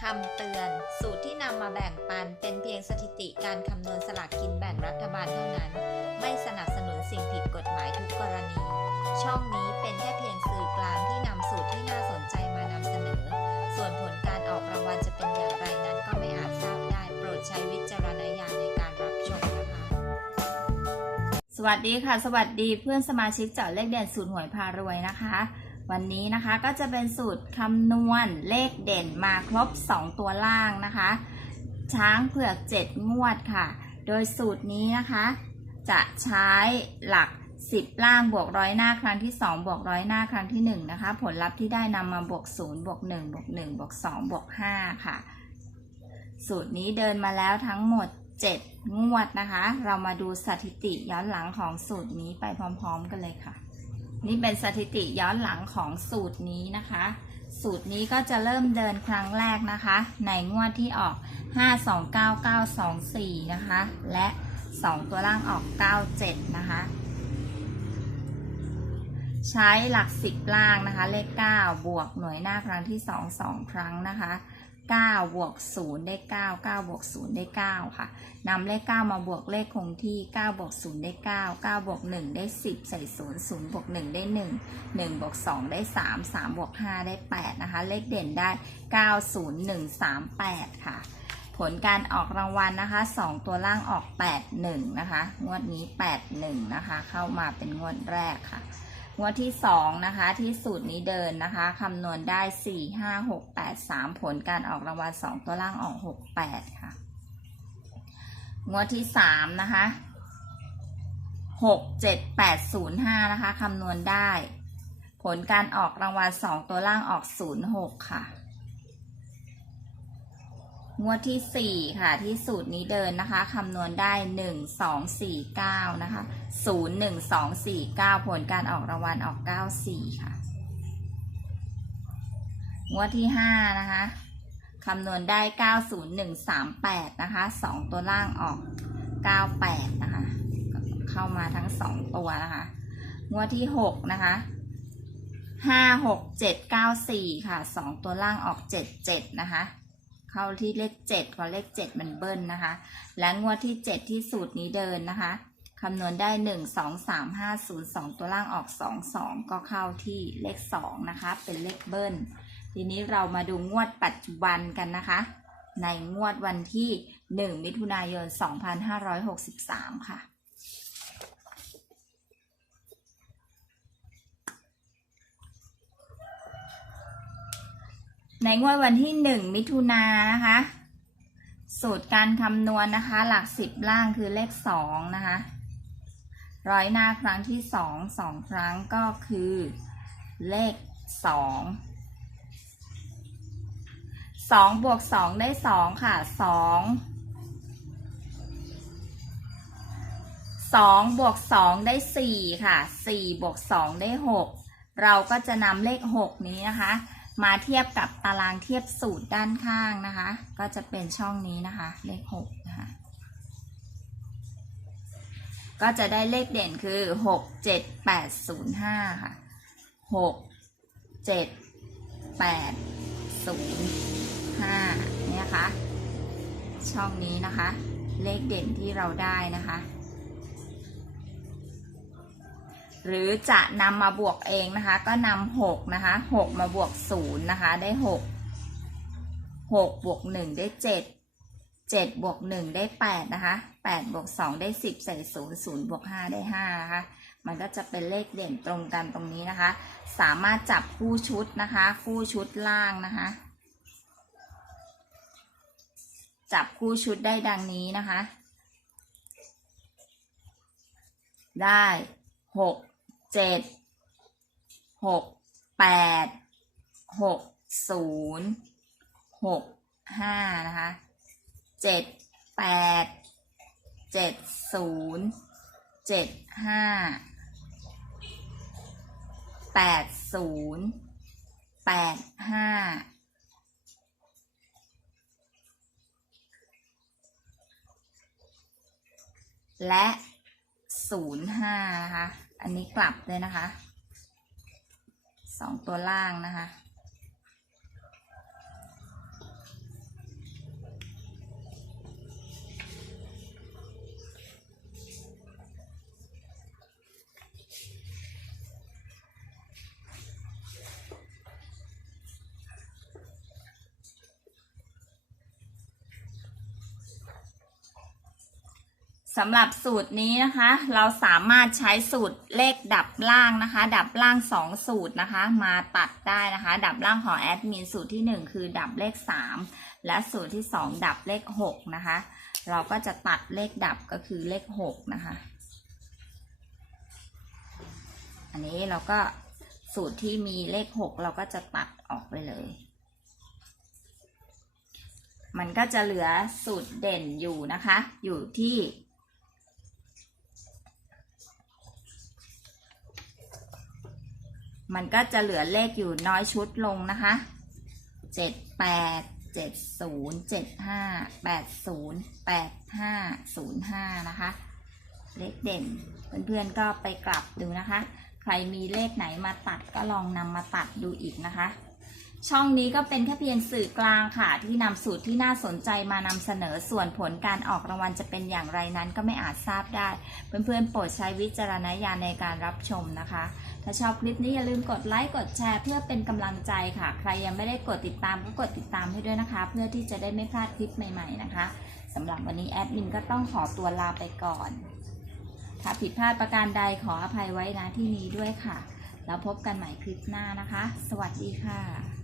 คำเตือน สูตรที่นำมาแบ่งปันเป็นเพียงสถิติการคำนวณสลากกินแบ่งรัฐบาลเท่านั้น ไม่สนับสนุนสิ่งผิดกฎหมายทุกกรณี ช่องนี้เป็นแค่เพียงสื่อกลางที่นำสูตรที่น่าสนใจมานำเสนอ ส่วนผลการออกรางวัลจะเป็นอย่างไรนั้นก็ไม่อาจทราบได้ โปรดใช้วิจารณญาณในการรับชมนะคะ สวัสดีค่ะ สวัสดีเพื่อนสมาชิกเจาะเลขเด่นสูตรหวยพารวยนะคะ วันนี้นะคะก็จะเป็นสูตรคำนวณเลขเด่นมาครบ 2 ตัวล่างนะคะ ช้างเผือก 7 งวดค่ะ โดยสูตรนี้นะคะ จะใช้หลัก 10 ล่างบวกร้อยหน้าครั้งที่ 2 บวกร้อยหน้าครั้งที่ 1 นะคะ ผลลัพธ์ที่ได้นำมาบวก 0 บวก 1 บวก 1 บวก 2 บวก 5 ค่ะ สูตรนี้เดินมาแล้วทั้งหมด 7 งวดนะคะ เรามาดูสถิติย้อนหลังของสูตรนี้ไปพร้อม ๆ กันเลยค่ะ นี่เป็นสถิติย้อนหลังของสูตรนี้นะคะ สูตรนี้ก็จะเริ่มเดินครั้งแรกนะคะ ในงวดที่ออก 529924 นะคะ และ 2 ตัวล่างออก 97 นะคะ ใช้หลัก 10 ล่างนะคะ เลข 9 บวกหน่วยหน้าครั้งที่ 2 2 ครั้งนะคะ 9 บวก 0 ได้ 9 9 บวก 0 ได้ 9 ค่ะนำเลข 9 มาบวกเลขคงที่ 9 บวก 0 ได้ 9 9 บวก 1 ได้ 10 ใส่ 0 0 บวก 1 ได้ 1 1 บวก 2 ได้ 3 3 บวก 5 ได้ 8 นะคะ เลขเด่นได้ 9 0 1 3 8 ค่ะ ผลการออกรางวัลนะคะ 2 ตัวล่างออก 8 1 นะคะ งวดนี้ 8 1 นะคะ เข้ามาเป็นงวดแรกค่ะ งวดที่ 2 นะคะ ที่สูตรนี้เดินนะคะคำนวณได้ 4 5 6 8 3 ผลการออกรางวัล2ตัวล่างออก 6 8 ค่ะ งวดที่ 3 นะคะ 6 7 8 0 5 นะคะคำนวณได้ ผลการออกรางวัล2ตัวล่างออก 0 6 ค่ะ งวดที่ 4 ค่ะ ที่สูตรนี้เดินนะคะคำนวณได้ 1 2 4 9 นะคะ 0 1 2 4 9 ผลการออกรางวัลออก 94 ค่ะ งวดที่ 5 นะคะคำนวณได้ 90138 นะคะ 2 ตัวล่างออก 98 นะคะ เข้ามาทั้ง 2 ตัวนะคะ งวดที่ 6 นะคะ 56794 ค่ะ 2 ตัวล่างออก 77 นะคะ เข้าที่เลข7เพราะเลข7มันเบิ้ลนะคะ และงวดที่7ที่สูตรนี้เดินนะคะคำนวณได้1 2 3 5 0 2ตัวล่างออก2 2ก็เข้าที่เลข2นะคะ เป็นเลขเบิ้ล ทีนี้เรามาดูงวดปัจจุบันกันนะคะ ในงวดวันที่ 1 มิถุนายน 2563 ค่ะ ในงวดวันที่1มิถุนายนนะคะ สูตรการคำนวณนะคะ หลัก10ล่างคือเลข2นะคะ ร้อยหน้าครั้งที่2 2ครั้งก็คือเลข2 2บวก2ได้2ค่ะ2 2บวก2ได้4ค่ะ4บวก2ได้6เราก็จะนำเลข6นี้นะคะ มาเทียบกับตารางเทียบสูตรด้านข้างนะคะ ก็จะเป็นช่องนี้นะคะ เลข6นะคะ ก็จะได้เลขเด่นคือ 6 7 8 0 5 ค่ะ 6 7 8 0 5เนี่ยค่ะ ช่องนี้นะคะ เลขเด่นที่เราได้นะคะ หรือจะนำมาบวกเองนะคะ ก็นำหกนะคะหกมาบวกศูนย์นะคะได้หกหกบวกหนึ่งได้เจ็ดเจ็ดบวกหนึ่งได้แปดนะคะแปดบวกสองได้สิบใส่ศูนย์ศูนย์บวกห้าได้ห้านะคะมันก็จะเป็นเลขเด่นตรงกันตรงนี้นะคะ สามารถจับคู่ชุดนะคะ คู่ชุดล่างนะคะ จับคู่ชุดได้ดังนี้นะคะ ได้หก เจ็ดหกแปดหกศูนย์หกห้านะคะเจ็ดแปดเจ็ดศูนย์เจ็ดห้าแปดศูนย์แปดห้าและศูนย์ห้านะคะ อันนี้กลับเลยนะคะสองตัวล่างนะคะ สำหรับสูตรนี้นะคะ เราสามารถใช้สูตรเลขดับล่างนะคะ ดับล่าง 2 สูตรนะคะ มาตัดได้นะคะ ดับล่างของแอดมินสูตรที่ 1 คือดับเลข 3 และสูตรที่ 2 ดับเลข 6 นะคะ เราก็จะตัดเลขดับก็คือเลข 6 นะคะ อันนี้เราก็สูตรที่มีเลข 6 เราก็จะตัดออกไปเลยมันก็จะเหลือสูตรเด่นอยู่นะคะ อยู่ที่ มันก็จะเหลือเลขอยู่น้อยชุดลงนะคะเจ็ดแปดเจ็ดศูนย์เจ็ดห้าแปดศูนย์แปดห้าศูนย์ห้านะคะ เลขเด่นเพื่อนๆก็ไปกลับดูนะคะ ใครมีเลขไหนมาตัดก็ลองนำมาตัดดูอีกนะคะ ช่องนี้ก็เป็นแค่เพียงสื่อกลางค่ะ ที่นำสูตรที่น่าสนใจมานำเสนอส่วนผลการออกรางวัลจะเป็นอย่างไรนั้นก็ไม่อาจทราบได้ เพื่อนๆ โปรดใช้วิจารณญาณในการรับชมนะคะ ถ้าชอบคลิปนี้อย่าลืมกดไลค์กดแชร์เพื่อเป็นกำลังใจค่ะ ใครยังไม่ได้กดติดตามก็กดติดตามให้ด้วยนะคะ เพื่อที่จะได้ไม่พลาดคลิปใหม่ๆนะคะสำหรับวันนี้แอดมินก็ต้องขอตัวลาไปก่อนถ้าผิดพลาดประการใดขออภัยไว้นะที่นี้ด้วยค่ะ แล้วพบกันใหม่คลิปหน้านะคะ สวัสดีค่ะ